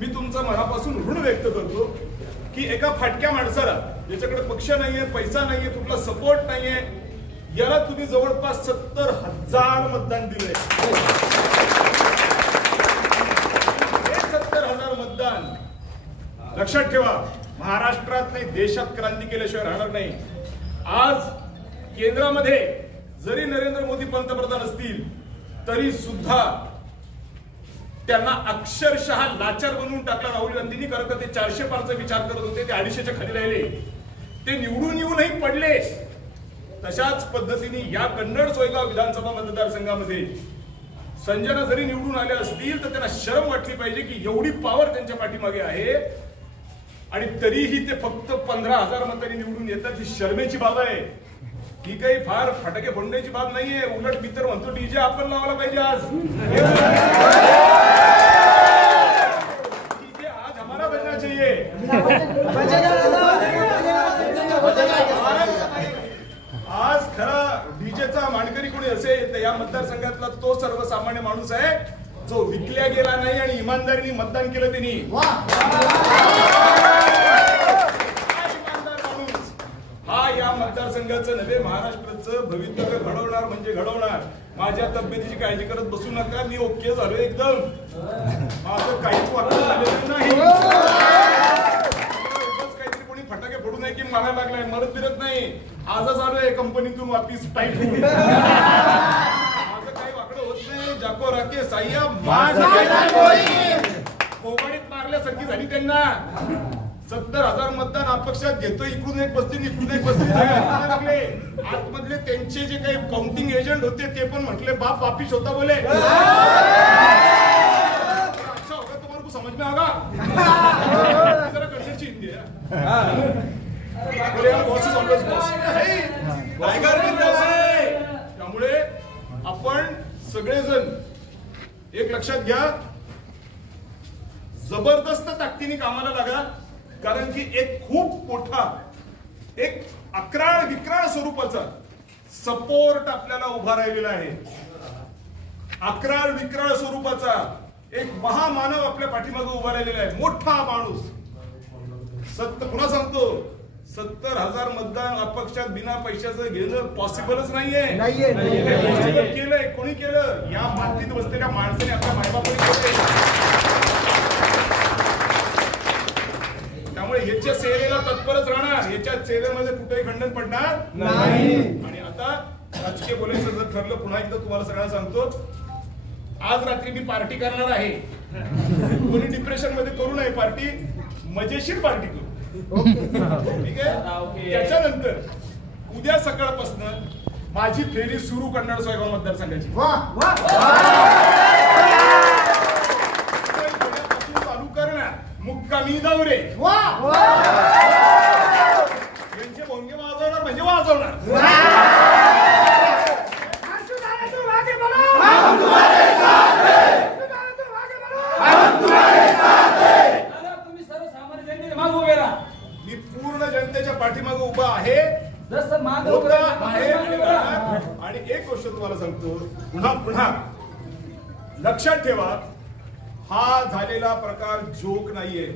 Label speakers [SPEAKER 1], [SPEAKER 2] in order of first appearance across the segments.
[SPEAKER 1] मी तुमचं मनापासून ऋण व्यक्त करतो की एका फाटक्या माणसाला ज्याच्याकडे पक्ष नाहीये पैसा नाहीये कुठला सपोर्ट नाहीये याला तुम्ही जवळपास सत्तर हजार मतदान दिले सत्तर हजार मतदान लक्षात ठेवा महाराष्ट्रात नाही देशात क्रांती केल्याशिवाय राहणार नाही. आज केंद्रामध्ये जरी नरेंद्र मोदी पंतप्रधान असतील तरी सुद्धा त्यांना अक्षरशः लाचार बनवून टाकला राहुल गांधींनी. कारण का ते चारशे पारचा विचार करत होते ते अडीचशेच्या खाली राहिले. ते निवडून येऊनही पडले. तशाच पद्धतीने या कन्नड सोयगाव विधानसभा मतदारसंघामध्ये संजना जरी निवडून आले असतील तर त्यांना शरम वाटली पाहिजे की एवढी पॉवर त्यांच्या पाठीमागे आहे. आणि तरीही ते फक्त पंधरा हजार मतांनी निवडून येतात ही शर्मेची बाब आहे. ही काही फार फटाके फोडण्याची बाब नाहीये. उलट मी तर म्हणतो डीजे आपण लावायला पाहिजे आज डीजे आज हमारा बनना चाहिए आज खरा डीजेचा मानकरी कोणी असेल तर या मतदारसंघातला तो सर्वसामान्य माणूस आहे जो विकल्या गेला नाही आणि इमानदारीने मतदान केलं त्यांनी. हा माणूस. हा या मतदारसंघाचं नव्हे महाराष्ट्राचं भवितव्य घडवणार म्हणजे घडवणार. माझ्या तब्येतीची काळजी करत बसू नका मी ओके झालो एकदम. माझं काहीच वाटत झालेलं नाही उगाच काहीतरी कोणी फटाके फोडू नये की मला लागलाय मरत फिरत नाही आजच आलोय कंपनीतून वापिस टाईट होऊन माझं काही वाकडं होत नाही. जाको राके साह्या कोकणीत मारल्यासारखी झाली त्यांना. सत्तर हजार मतदान अपक्षात घेतो इकडून एक बसतील इकडून एक बसतील. लागले आतमधले त्यांचे जे काही काउंटिंग एजंट होते ते पण म्हटले बाप वापिस होता बोले. अच्छा होगा तुम्हारे को समझ में आगा जरा कन्नडची हिंदी त्यामुळे आपण सगळेजण एक लक्षात घ्या. जबरदस्त ताकदीने कामाला लागा कारण की एक खूप मोठा एक अकराळ विक्राळ स्वरूपाचा सपोर्ट आपल्याला उभा राहिलेला आहे. अकराळ विक्राळ स्वरूपाचा एक महामानव आपल्या पाठीमागे उभा राहिलेला आहे. मोठा माणूस. सत्य पुन्हा सांगतो. सत्तर हजार मतदान अपक्षात बिना पैशाचं घेणं पॉसिबलच नाहीये.
[SPEAKER 2] नाहीये,
[SPEAKER 1] केलंय. कोणी केलं? या मातीत बसलेल्या माणसाने आपल्या मायबापाने केलंय. त्यामुळे याच्या सेवेला तत्परच राहणार. याच्या सेवेमध्ये कुठेही खंडन पडणार
[SPEAKER 2] नाही.
[SPEAKER 1] आणि आता राजकीय बोलायचं जर ठरलं पुन्हा एकदा तुम्हाला सगळ्यांना सांगतो. आज रात्री मी पार्टी करणार आहे. कोणी डिप्रेशनमध्ये करू नये पार्टी. मजेशीर पार्टी करू. ठीक आहे? त्याच्यानंतर उद्या सकाळपासून माझी फेरी सुरू करणार सोयगाव मतदारसंघाची.
[SPEAKER 2] वा वा
[SPEAKER 1] उद्यापासून चालू करणार मुक्कामी दौरे
[SPEAKER 2] वा
[SPEAKER 1] यांचे भोंगे वाजवणार म्हणजे वाजवणार
[SPEAKER 3] दादा, तुम्ही सर्वसामान्य जनतेच्या मागे उभे राहा.
[SPEAKER 1] मी पूर्ण जनतेच्या पाठीमागे उभा आहे
[SPEAKER 3] जसं मागे उभे
[SPEAKER 1] होता
[SPEAKER 3] राहा,
[SPEAKER 1] आहे
[SPEAKER 3] मागे
[SPEAKER 1] आणि
[SPEAKER 3] उभे राहा.
[SPEAKER 1] राहणार. आणि एक गोष्ट तुम्हाला सांगतो. पुन्हा पुन्हा. लक्षात ठेवा हा झालेला प्रकार जोक नाहीये.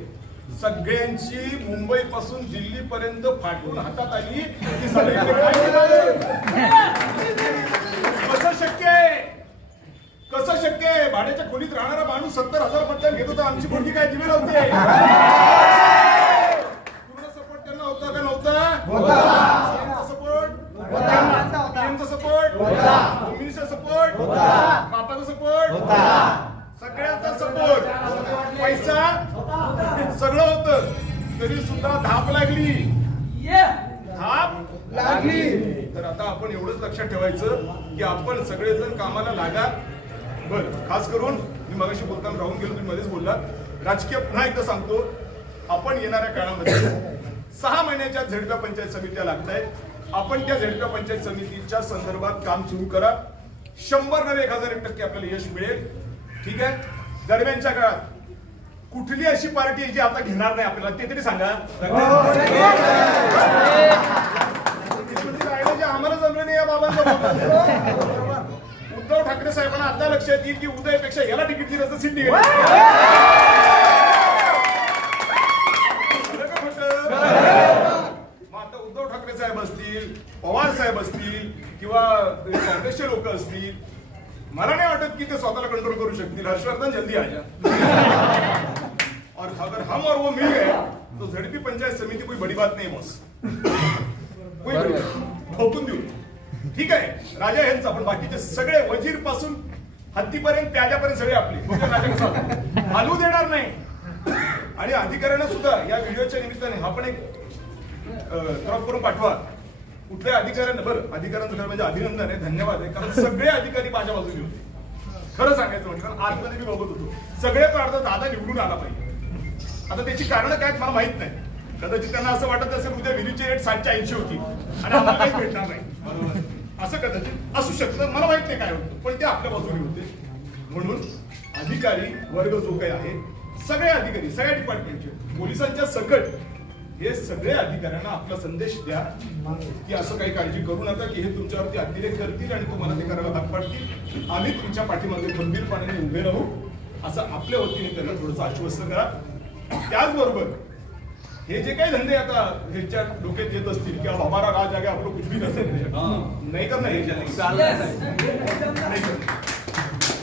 [SPEAKER 1] सगळ्यांची मुंबई पासून दिल्ली पर्यंत फाटून हातात आली की कसं शक्य आहे? कसं शक्य आहे? भाड्याच्या खोलीत राहणारा माणूस सत्तर हजार मतदान घेत होता. आमची मुलगी काय दिवे लावते पूर्ण सपोर्ट त्यांना होता का नव्हता सपोर्ट पीएमचा सपोर्ट मिनिस्टर सपोर्ट बापाचा सपोर्ट सगळ्यांचा सपोर्ट पैसा तरी सुद्धा धाप लागली.
[SPEAKER 3] ये.
[SPEAKER 1] धाप
[SPEAKER 2] लागली.
[SPEAKER 1] तर आता आपण एवढंच लक्षात ठेवायचं की आपण सगळेजण कामाला लागा बर खास करून मी मगाशी बोलताना राहून गेलो तुम्ही मध्येच बोलला राजकीय पुन्हा एकदा सांगतो आपण येणाऱ्या काळामध्ये सहा महिन्याच्या झेडप्या पंचायत समित्या लागत आहेत आपण त्या झेडप्या पंचायत समितीच्या संदर्भात काम सुरू करा. शंभर नव्हे एक हजार एक टक्के आपल्याला यश मिळेल. ठीक आहे? दरम्यानच्या काळात कुठली अशी पार्टी जी आता घेणार नाही आपल्याला ते तरी सांगा. हो, हो, हो. आम्हाला जमलं नाही या बाबांना उद्धव ठाकरे साहेबांना आता लक्षात येईल की उदयपेक्षा याला तिकीट दिलं तर सिंधी आता उद्धव ठाकरे साहेब असतील पवार साहेब असतील किंवा काँग्रेसचे लोक असतील मला नाही वाटत की ते स्वतःला कंट्रोल करू शकतील. हर्षवर्धन जल्दी आ और अगर हम और वो मिल गए तो झडपी पंचायत समिती कोई बड़ी बात नाही बस ठोकून देऊ. ठीक आहे. राजा यांचं आपण बाकीचे सगळे वजीरपासून हत्तीपर्यंत त्याच्यापर्यंत सगळे आपले. राजा देणार नाही. आणि अधिकाऱ्यांना सुद्धा या व्हिडिओच्या निमित्ताने हा पण एक ड्रॉप करून पाठवा. कुठल्या अधिकाऱ्यांना? बरं अधिकाऱ्यांचं खरं म्हणजे अभिनंदन आहे धन्यवाद आहे. कारण सगळे अधिकारी माझ्या बाजूने होते. खरं सांगायचं म्हणजे कारण आतमध्ये मी बघत होतो. सगळे प्रार्थना दादा निवडून आला पाहिजे. आता त्याची कारण काय मला माहीत नाही. कदाचित त्यांना असं वाटत असेल उद्या विलीची रेट सातशे ऐंशी होती. आणि आम्हाला काही भेटणार नाही. असं कदाचित असू शकतं. मला माहीत नाही काय होतं. पण ते आपल्या बाजूने होते. म्हणून अधिकारी वर्ग जो काही आहे सगळे अधिकारी सगळ्या डिपार्टमेंटचे पोलिसांच्या सकट हे सगळे अधिकाऱ्यांना आपला संदेश द्या की असं काही काळजी करू नका की हे तुमच्यावरती अतिरेक करतील आणि तुम्हाला ते करायला भाग पाडतील. आम्ही तुमच्या पाठीमागे खंबीरपणाने उभे राहू. असं आपल्या वतीने त्यांना थोडंसं आश्वस्त करा. त्याचबरोबर हे जे काही धंदे आता ह्याच्या डोक्यात येत असतील की अब हमारा राज आगे आपलं कुछ भी नसेल. नाही तर नाही.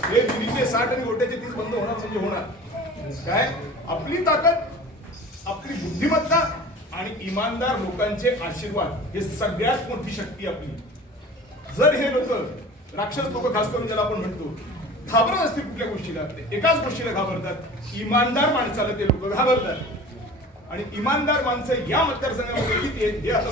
[SPEAKER 1] हे दिल्लीचे साठ आणि गोट्याचे तीस बंद होणार म्हणजे होणार. काय? आपली ताकद आपली बुद्धिमत्ता आणि इमानदार लोकांचे आशीर्वाद हे सगळ्यात मोठी शक्ती आपली. जर हे लोक राक्षस लोक खास करून ज्याला आपण म्हणतो घाबरत असतील कुठल्या गोष्टीला ते एकाच गोष्टीला घाबरतात. इमानदार माणसाला ते लोक घाबरतात. आणि इमानदार माणसं या मतदारसंघामध्ये किती आहेत हे आता